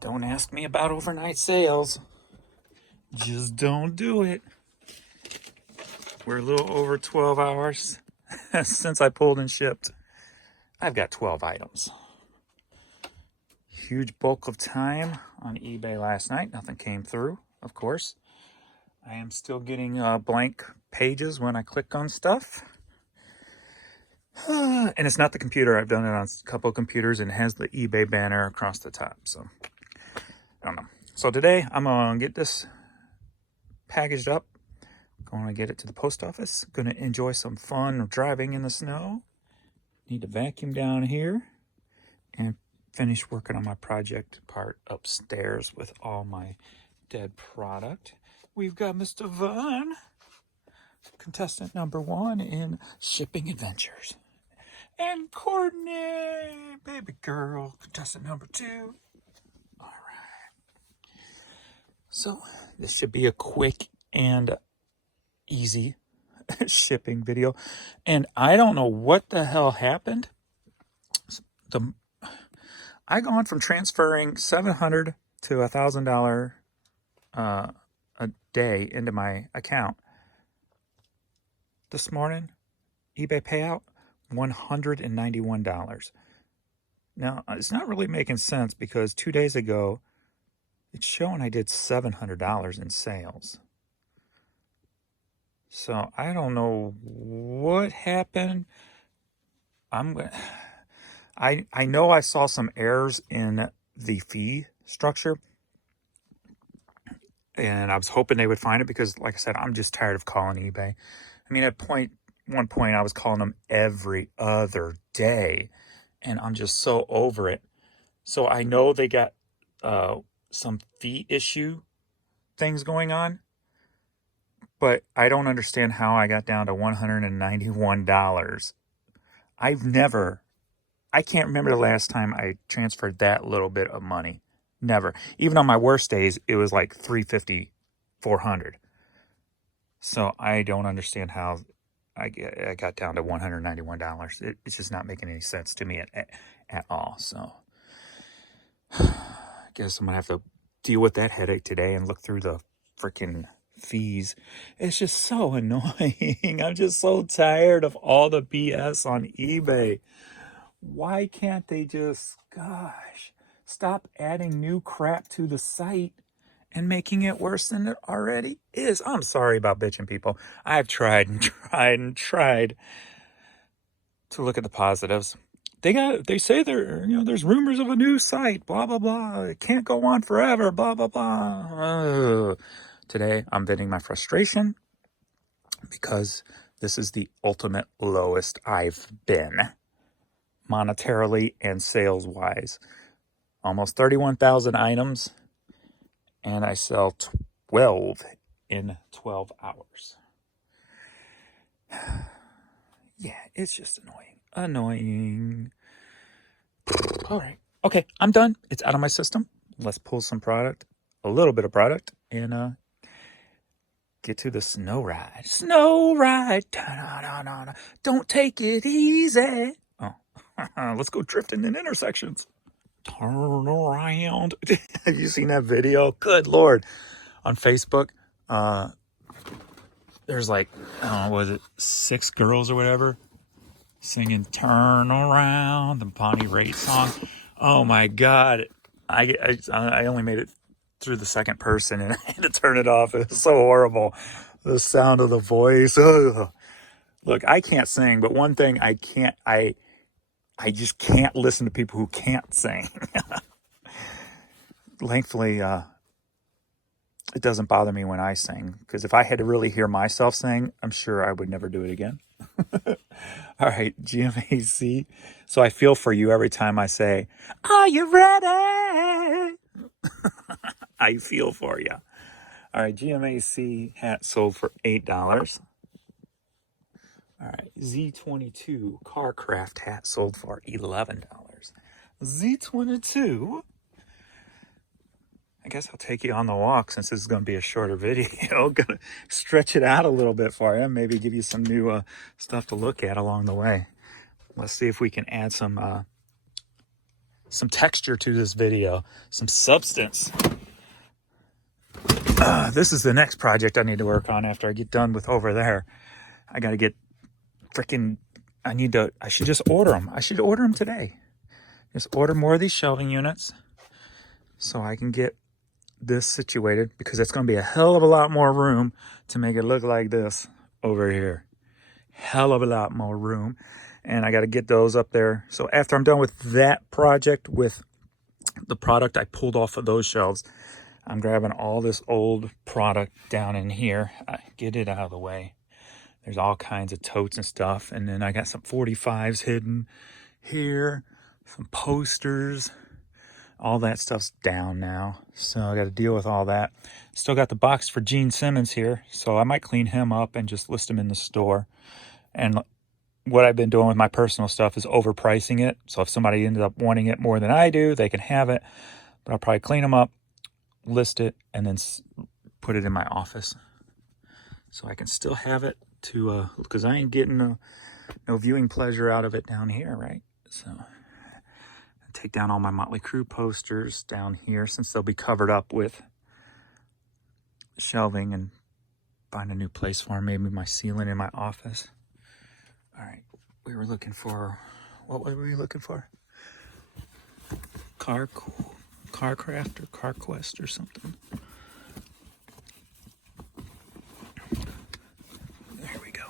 Don't ask me about overnight sales. Just don't do it. We're a little over 12 hours since I pulled and shipped. I've got 12 items. Huge bulk of time on eBay last night. Nothing came through, of course. I am still getting blank pages when I click on stuff. And it's not the computer. I've done it on a couple of computers and it has the eBay banner across the top. So, I don't know. So today, I'm going to get this packaged up. Going to get it to the post office. Going to enjoy some fun driving in the snow. Need to vacuum down here. And finish working on my project part upstairs with all my dead product. We've got Mr. Vaughn, contestant number 1 in Shipping Adventures. And Courtney, baby girl, contestant number 2. All right. So this should be a quick and easy shipping video. And I don't know what the hell happened. I gone from transferring $700 to $1,000 a day into my account. This morning, eBay payout, $191. Now, it's not really making sense because 2 days ago, it's showing I did $700 in sales. So I don't know what happened. I know I saw some errors in the fee structure. And I was hoping they would find it because, like I said, I'm just tired of calling eBay. I mean, at one point, I was calling them every other day, and I'm just so over it. So I know they got some fee issue things going on, but I don't understand how I got down to $191. I can't remember the last time I transferred that little bit of money. Never. Even on my worst days, it was like $350, $400. So I don't understand how I got down to $191. It's just not making any sense to me at all. So I guess I'm going to have to deal with that headache today and look through the freaking fees. It's just so annoying. I'm just so tired of all the BS on eBay. Why can't they just, stop adding new crap to the site and making it worse than it already is? I'm sorry about bitching, people. I've tried and tried and tried to look at the positives. They say there's rumors of a new site, blah, blah, blah. It can't go on forever, blah, blah, blah. Today, I'm venting my frustration because this is the ultimate lowest I've been, monetarily and sales-wise. Almost 31,000 items, and I sell 12 in 12 hours. Yeah, it's just annoying. All right. Okay, I'm done. It's out of my system. Let's pull some product, a little bit of product, and get to the snow ride. Snow ride. Da-da-da-da-da. Don't take it easy. Oh, let's go drifting in intersections. Turn around. Have you seen that video? Good Lord. On Facebook, there's like, I don't know, was it 6 girls or whatever singing Turn Around, the Bonnie Raitt song. Oh my God. I only made it through the second person and I had to turn it off. It was so horrible. The sound of the voice. Ugh. Look, I can't sing, but one thing I just can't listen to people who can't sing. Thankfully, it doesn't bother me when I sing, because if I had to really hear myself sing, I'm sure I would never do it again. All right, GMAC. So I feel for you every time I say, "Are you ready?" I feel for you. All right, GMAC hat sold for $8. All right, Z22 Carcraft hat sold for $11. Z22. I guess I'll take you on the walk since this is going to be a shorter video. Gonna stretch it out a little bit for you. Maybe give you some new stuff to look at along the way. Let's see if we can add some some texture to this video, some substance. This is the next project I need to work on after I get done with over there. I got to get freaking, I should just order them. I should order them today. Just order more of these shelving units so I can get this situated, because it's going to be a hell of a lot more room to make it look like this over here. Hell of a lot more room. And I got to get those up there. So after I'm done with that project, with the product I pulled off of those shelves, I'm grabbing all this old product down in here. Get it out of the way. There's all kinds of totes and stuff. And then I got some 45s hidden here, some posters. All that stuff's down now, so I got to deal with all that. Still got the box for Gene Simmons here, so I might clean him up and just list him in the store. And what I've been doing with my personal stuff is overpricing it. So if somebody ended up wanting it more than I do, they can have it. But I'll probably clean them up, list it, and then put it in my office, so I can still have it to, because I ain't getting no viewing pleasure out of it down here, right? So take down all my Motley Crue posters down here, since they'll be covered up with shelving, and find a new place for them, maybe my ceiling in my office. All right, we were looking for, what were we looking for? Carcraft or CarQuest or something. There we go.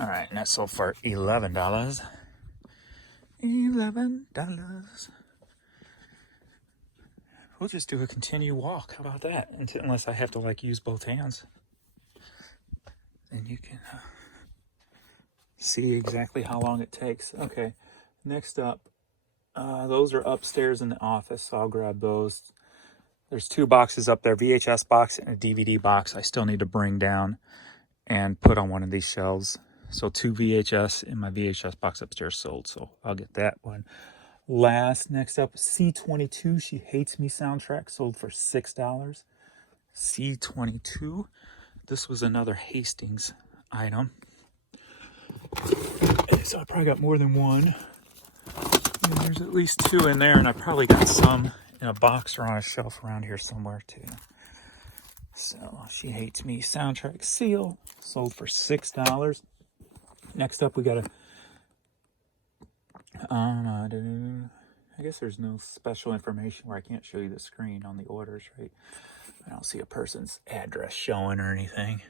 All right, and that sold for $11. $11. We'll just do a continue walk. How about that? Unless I have to like use both hands. Then you can see exactly how long it takes. Okay, next up, those are upstairs in the office, so I'll grab those. There's 2 boxes up there, VHS box and a DVD box I still need to bring down and put on one of these shelves. So 2 VHS in my VHS box upstairs sold, so I'll get that one last. Next up, C22, She Hates Me soundtrack, sold for $6. C22. This was another Hastings item. So I probably got more than one. And there's at least 2 in there, and I probably got some in a box or on a shelf around here somewhere too. So She Hates Me soundtrack seal, sold for $6. Next up, we got I guess there's no special information where I can't show you the screen on the orders, right? I don't see a person's address showing or anything.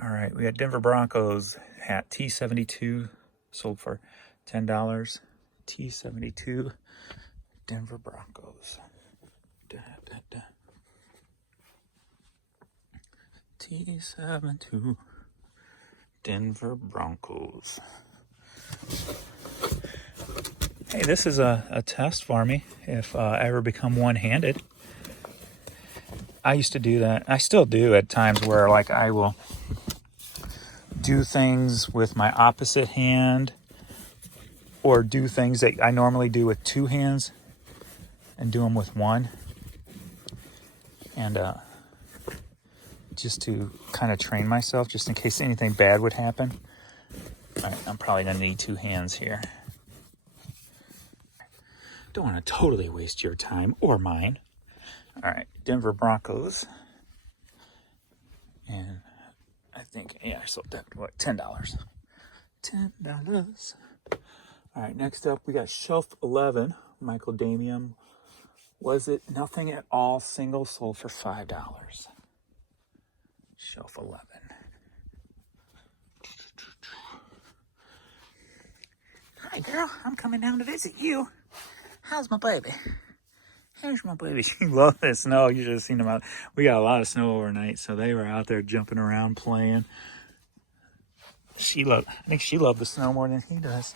All right, we got Denver Broncos hat, T72, sold for $10. T72, Denver Broncos. T72, Denver Broncos. Hey, this is a test for me if I ever become one-handed. I used to do that. I still do at times, where like I will do things with my opposite hand, or do things that I normally do with 2 hands and do them with one. And just to kind of train myself, just in case anything bad would happen. All right, I'm probably gonna need 2 hands here. Don't want to totally waste your time or mine. All right, Denver Broncos. And I think, yeah, I sold that, what, $10. $10. All right, next up, we got Shelf 11, Michael Damian. Was It Nothing at All single, sold for $5. Shelf 11. Hi, girl. I'm coming down to visit you. How's my baby? Here's my baby. She loved the snow. You should have seen them out. We got a lot of snow overnight, so they were out there jumping around, playing. I think she loved the snow more than he does.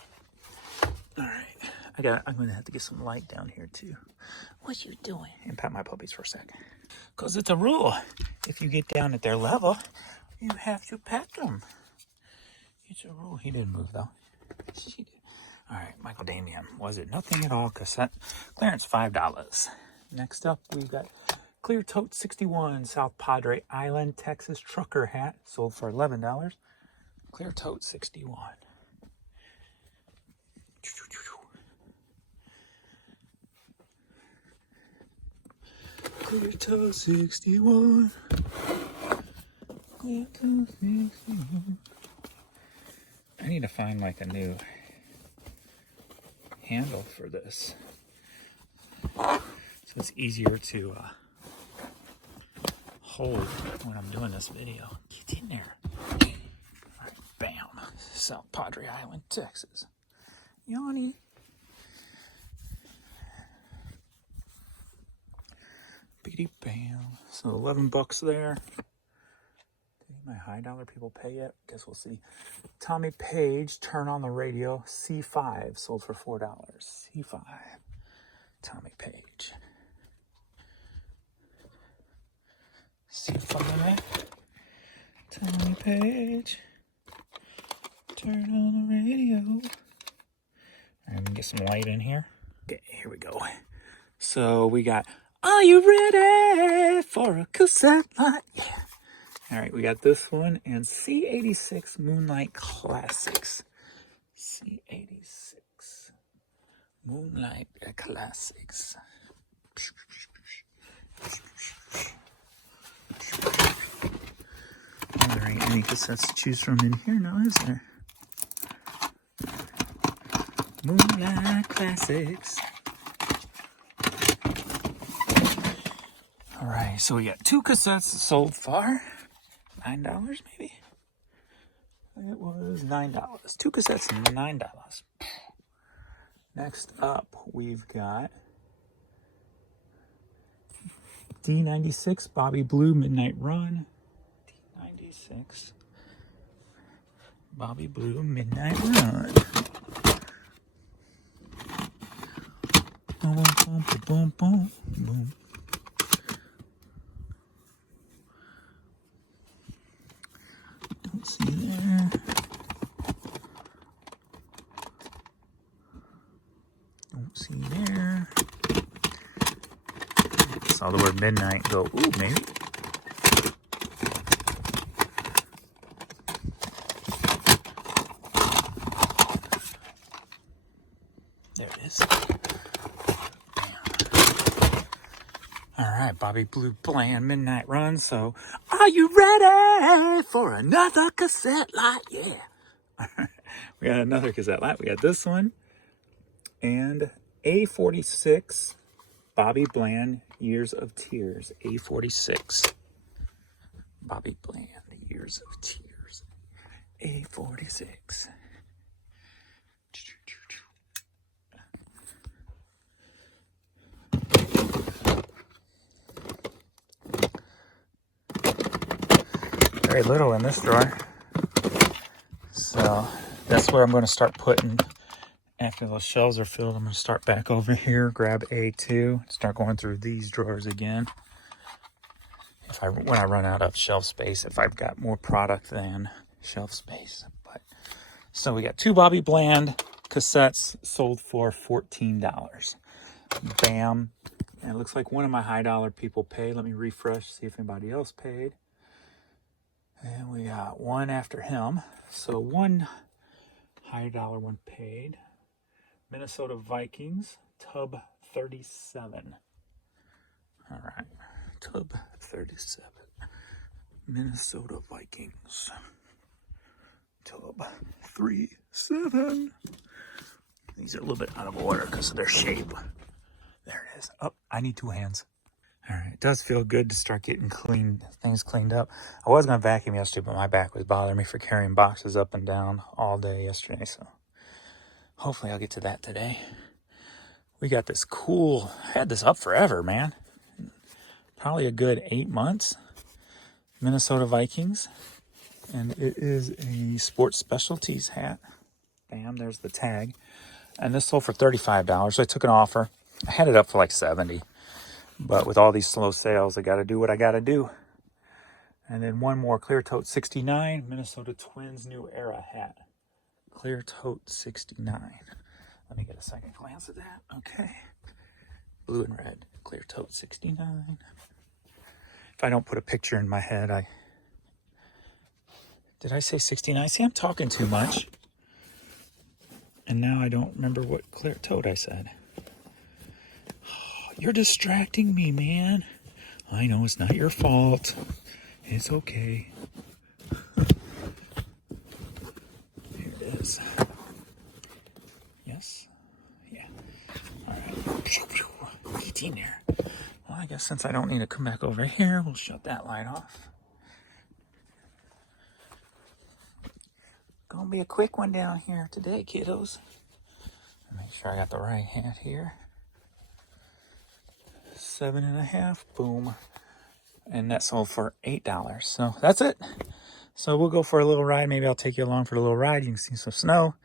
All right. I'm going to have to get some light down here, too. What you doing? And pat my puppies for a sec. Because it's a rule. If you get down at their level, you have to pet them. It's a rule. He didn't move, though. She did. All right, Michael Damian. Was It Nothing at All cassette. Clearance, $5. Next up, we've got Clear Tote 61, South Padre Island, Texas trucker hat, sold for $11. Clear Tote 61. Clear Toe 61. Clear Toe 61. I need to find like a new handle for this, so it's easier to hold when I'm doing this video. Get in there. All right, bam. South Padre Island, Texas. Yanni. Beady bam. So $11 there. Did my high dollar people pay yet? Guess we'll see. Tommy Page, Turn on the Radio, C5, sold for $4. C5. Tommy Page. C5. Tommy Page. Turn on the radio. All right, get some light in here. Okay, here we go. So we got, are you ready for a cassette light? Yeah. All right, we got this one and C86 Moonlight Classics. C86 Moonlight Classics. All right, any cassettes to choose from in here now, is there? Moonlight Classics. All right, so we got 2 cassettes sold for $9 maybe? It was $9. 2 cassettes, $9. Next up, we've got D96 Bobby Blue Midnight Run. D96 Bobby Blue Midnight Run. Boom, boom, boom, boom, boom. Don't see there. Don't see there. Saw the word midnight, go, ooh, maybe. There it is. All right, Bobby Blue playing Midnight Run. So, are you ready for another cassette light? Yeah. All right. We got another cassette light. We got this one and A46 Bobby Bland Years of Tears. A46 Bobby Bland Years of Tears. A46. Very little in this drawer, so that's where I'm going to start putting. After those shelves are filled, I'm going to start back over here, grab A2, start going through these drawers again. When I run out of shelf space, if I've got more product than shelf space. But so we got 2 Bobby Bland cassettes sold for $14. Bam. And it looks like one of my high dollar people paid. Let me refresh, see if anybody else paid. And we got one after him. So one high dollar one paid. Minnesota Vikings, Tub 37. All right, Tub 37. Minnesota Vikings. Tub 37. These are a little bit out of order because of their shape. There it is. Oh, I need 2 hands. All right, it does feel good to start getting things cleaned up. I was going to vacuum yesterday, but my back was bothering me for carrying boxes up and down all day yesterday, so hopefully I'll get to that today. We got this cool, I had this up forever, man. Probably a good 8 months. Minnesota Vikings. And it is a Sports Specialties hat. Bam, there's the tag. And this sold for $35. So I took an offer. I had it up for like $70. But with all these slow sales, I got to do what I got to do. And then one more, Clear Tote 69, Minnesota Twins New Era hat. Clear Tote 69. Let me get a second glance at that. Okay. Blue and red, Clear Tote 69. If I don't put a picture in my head, did I say 69? See, I'm talking too much. And now I don't remember what Clear Tote I said. You're distracting me, man. I know it's not your fault. It's okay. Here it is. Yes? Yeah. Alright. Get in there. Well, I guess since I don't need to come back over here, we'll shut that light off. Gonna be a quick one down here today, kiddos. Make sure I got the right hat here. 7.5, boom. And that sold for $8. So that's it. So we'll go for a little ride. Maybe I'll take you along for a little ride. You can see some snow.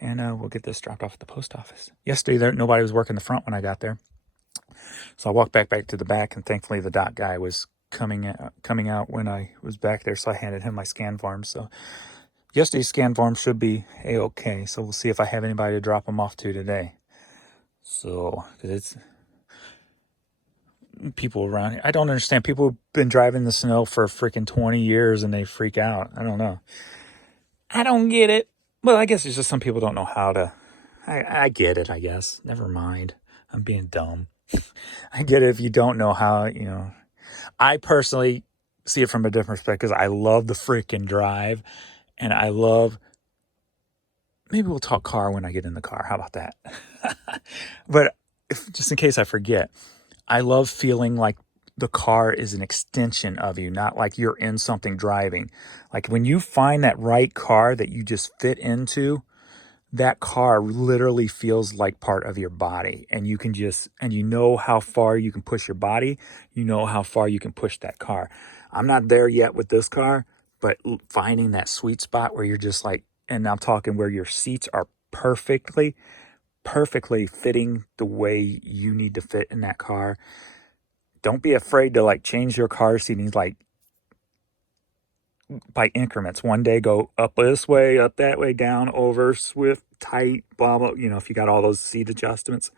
And we'll get this dropped off at the post office. Yesterday, nobody was working the front when I got there. So I walked back to the back, and thankfully the dock guy was coming out when I was back there. So I handed him my scan forms. So yesterday's scan form should be A-okay. So we'll see if I have anybody to drop them off to today. So, because it's people around here. I don't understand. People have been driving the snow for freaking 20 years and they freak out. I don't know. I don't get it. Well, I guess it's just some people don't know how to. I get it, I guess. Never mind. I'm being dumb. I get it if you don't know how, you know. I personally see it from a different perspective because I love the freaking drive. And I love, maybe we'll talk car when I get in the car. How about that? But just in case I forget, I love feeling like the car is an extension of you, not like you're in something driving. Like when you find that right car that you just fit into, that car literally feels like part of your body. And you can just, and you know how far you can push your body. You know how far you can push that car. I'm not there yet with this car, but finding that sweet spot where you're just like, and I'm talking where your seats are perfectly fitting the way you need to fit in that car. Don't be afraid to like change your car seating like by increments. One day go up this way, up that way, down, over, swift, tight, blah, blah. You know, if you got all those seat adjustments,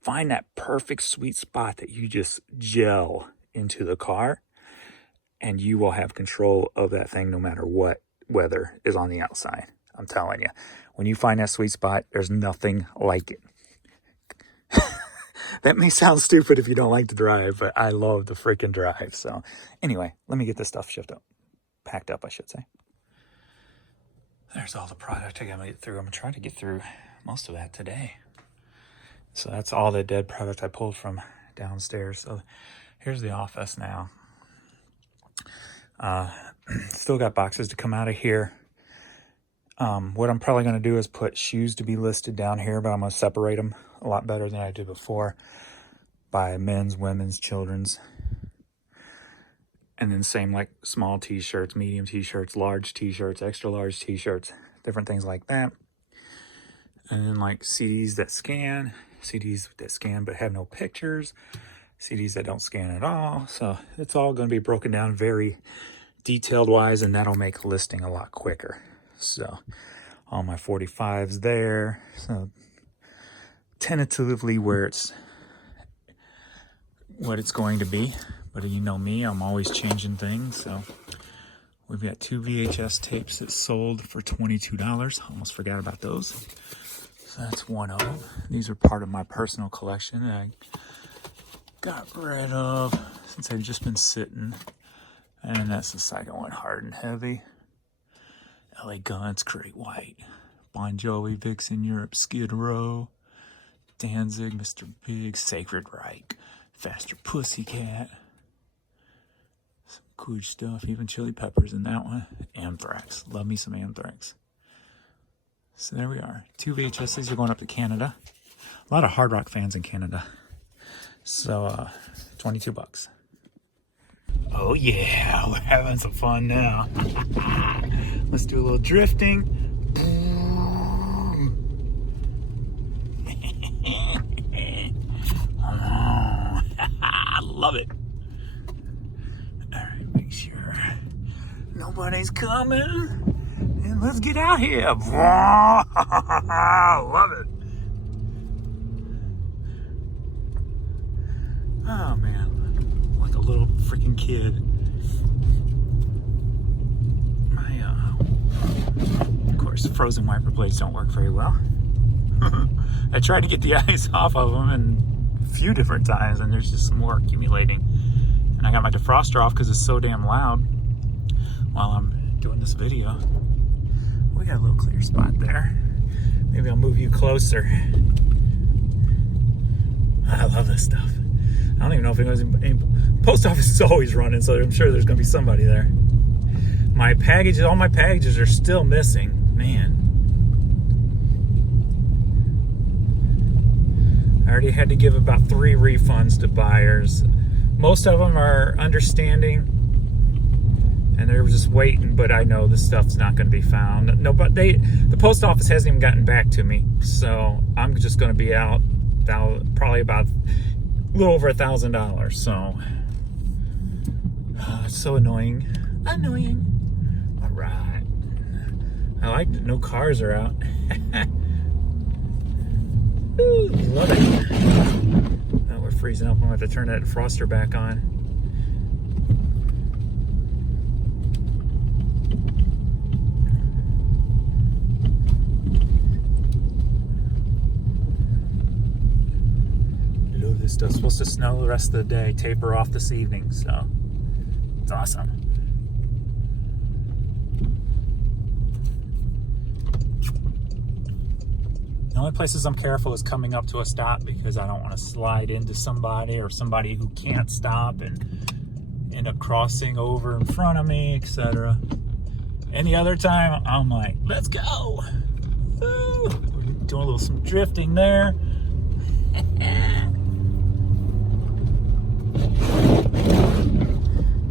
find that perfect sweet spot that you just gel into the car, and you will have control of that thing no matter what weather is on the outside. I'm telling you, when you find that sweet spot, there's nothing like it. That may sound stupid if you don't like to drive, but I love the freaking drive. So anyway, let me get this stuff packed up, I should say. There's all the product I gotta get through. I'm gonna try to get through most of that today. So that's all the dead product I pulled from downstairs. So here's the office now. Still got boxes to come out of here. What I'm probably going to do is put shoes to be listed down here, but I'm going to separate them a lot better than I did before by men's, women's, children's. And then same like small t-shirts, medium t-shirts, large t-shirts, extra large t-shirts, different things like that. And then like CDs that scan but have no pictures, CDs that don't scan at all. So it's all going to be broken down very detailed wise, and that'll make listing a lot quicker. So all my 45s there. So tentatively what it's going to be. But you know me, I'm always changing things. So we've got 2 VHS tapes that sold for $22. Almost forgot about those. So that's one of them. These are part of my personal collection that I got rid of since I've just been sitting. And that's the second one, Hard and Heavy. LA Guns, Great White, Bon Jovi, Vixen Europe, Skid Row, Danzig, Mr. Big, Sacred Reich, Faster Pussycat. Some cool stuff, even Chili Peppers in that one. Anthrax, love me some Anthrax. So there we are. 2 VHSs are going up to Canada. A lot of hard rock fans in Canada. So, $22. Oh yeah, we're having some fun now. Let's do a little drifting. I love it. All right, make sure nobody's coming. And let's get out here. I love it. Oh man, like a little freaking kid. Of course, frozen wiper blades don't work very well. I tried to get the ice off of them a few different times, and there's just some more accumulating. And I got my defroster off because it's so damn loud while I'm doing this video. We got a little clear spot there. Maybe I'll move you closer. I love this stuff. I don't even know if anyone's in post office is always running, so I'm sure there's gonna be somebody there. My packages, all my packages are still missing. Man. I already had to give about 3 refunds to buyers. Most of them are understanding and they're just waiting, but I know this stuff's not going to be found. No, but the post office hasn't even gotten back to me, so I'm just going to be out probably about a little over $1,000. So it's so annoying. All right. I like that no cars are out. Ooh, love it. Oh, we're freezing up. I'm going to have to turn that defroster back on. It's still supposed to snow the rest of the day, taper off this evening, so it's awesome. The only places I'm careful is coming up to a stop because I don't want to slide into somebody or somebody who can't stop and end up crossing over in front of me, etc. Any other time, I'm like, let's go. Woo! We're doing a little some drifting there.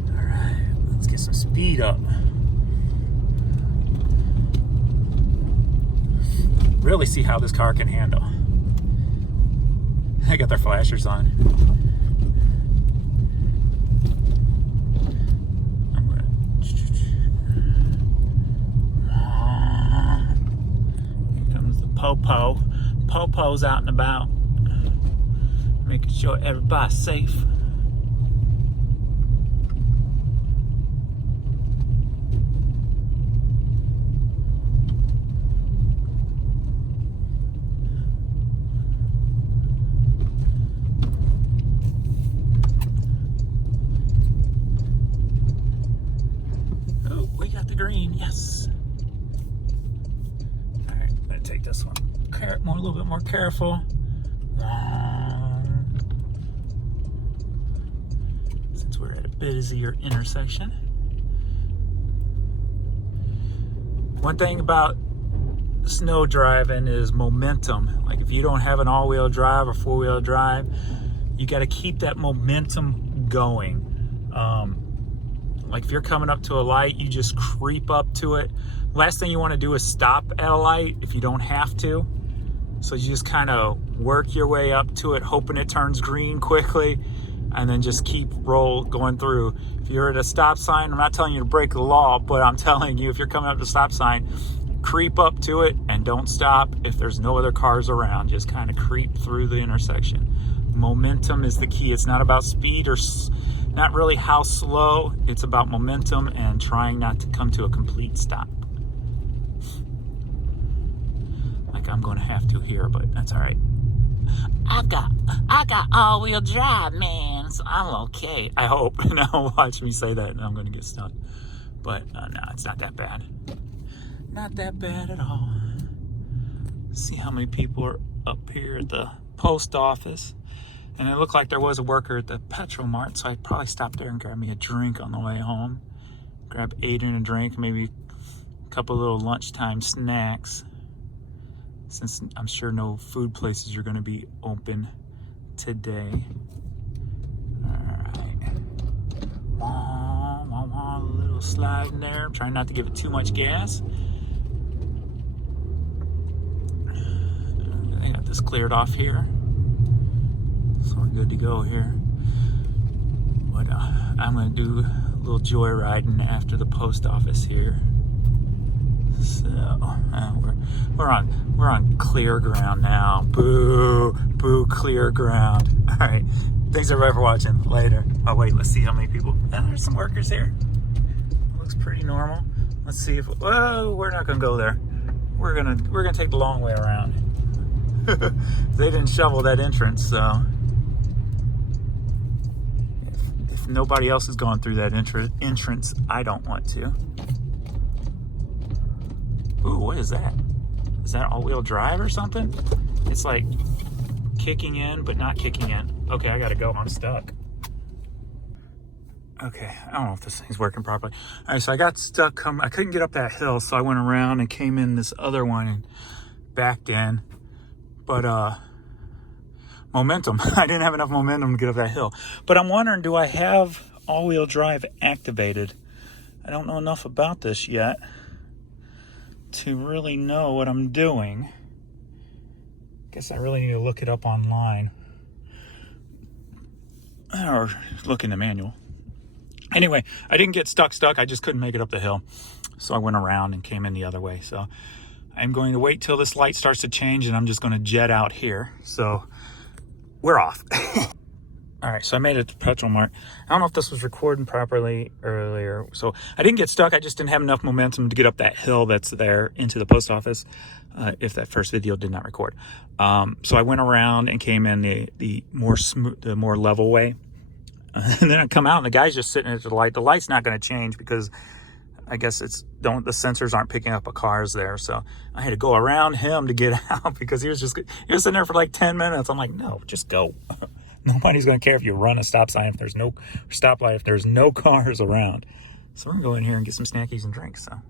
Alright, let's get some speed up. Really see how this car can handle. They got their flashers on. Here comes the Popo. Popo's out and about, making sure everybody's safe. Green, yes. All right, I'm gonna take this one a little bit more careful. Since we're at a busier intersection. One thing about snow driving is momentum. Like if you don't have an all-wheel drive or four-wheel drive, you got to keep that momentum going. Like if you're coming up to a light, you just creep up to it. Last thing you want to do is stop at a light if you don't have to. So you just kind of work your way up to it, hoping it turns green quickly, and then just keep going through. If you're at a stop sign, I'm not telling you to break the law, but I'm telling you if you're coming up to a stop sign, creep up to it and don't stop if there's no other cars around. Just kind of creep through the intersection. Momentum is the key. It's not about speed or not really how slow. It's about momentum and trying not to come to a complete stop. Like I'm going to have to here, but that's all right. I got all-wheel drive, man, so I'm okay. I hope. Now watch me say that and I'm going to get stuck. But no, it's not that bad. Not that bad at all. See how many people are up here at the post office. And it looked like there was a worker at the Petrol Mart, so I'd probably stop there and grab me a drink on the way home. Grab Adrian a drink, maybe a couple little lunchtime snacks, since I'm sure no food places are going to be open today. Alright. A little slide in there. I'm trying not to give it too much gas. I got this cleared off here. So we're good to go here. But I'm going to do a little joyriding after the post office here. So we're on clear ground now. Boo, clear ground. All right. Thanks everybody for watching. Later. Oh wait, let's see how many people. There's some workers here. Looks pretty normal. Let's see if. Whoa, we're not going to go there. We're gonna take the long way around. They didn't shovel that entrance, so. If nobody else has gone through that entrance, I don't want to. Ooh, what is that? Is that all-wheel drive or something? It's like kicking in, but not kicking in. Okay, I gotta go. I'm stuck. Okay, I don't know if this thing's working properly. All right, so I got stuck. I couldn't get up that hill, so I went around and came in this other one and backed in. But momentum. I didn't have enough momentum to get up that hill. But I'm wondering, do I have all-wheel drive activated? I don't know enough about this yet to really know what I'm doing. Guess I really need to look it up online or look in the manual. Anyway, I didn't get stuck. I just couldn't make it up the hill. So I went around and came in the other way. So I'm going to wait till this light starts to change and I'm just going to jet out here. So we're off. All right, so I made it to Petrol Mart. I don't know if this was recording properly earlier. So I didn't get stuck. I just didn't have enough momentum to get up that hill that's there into the post office, if that first video did not record. So I went around and came in the more smooth, the more level way. And then I come out and the guy's just sitting at the light. The light's not going to change because I guess the sensors aren't picking up a car's there. So I had to go around him to get out because he was sitting there for like 10 minutes. I'm like, no, just go. Nobody's going to care if you run a stop sign, if there's no stoplight, if there's no cars around. So we're going to go in here and get some snackies and drinks. So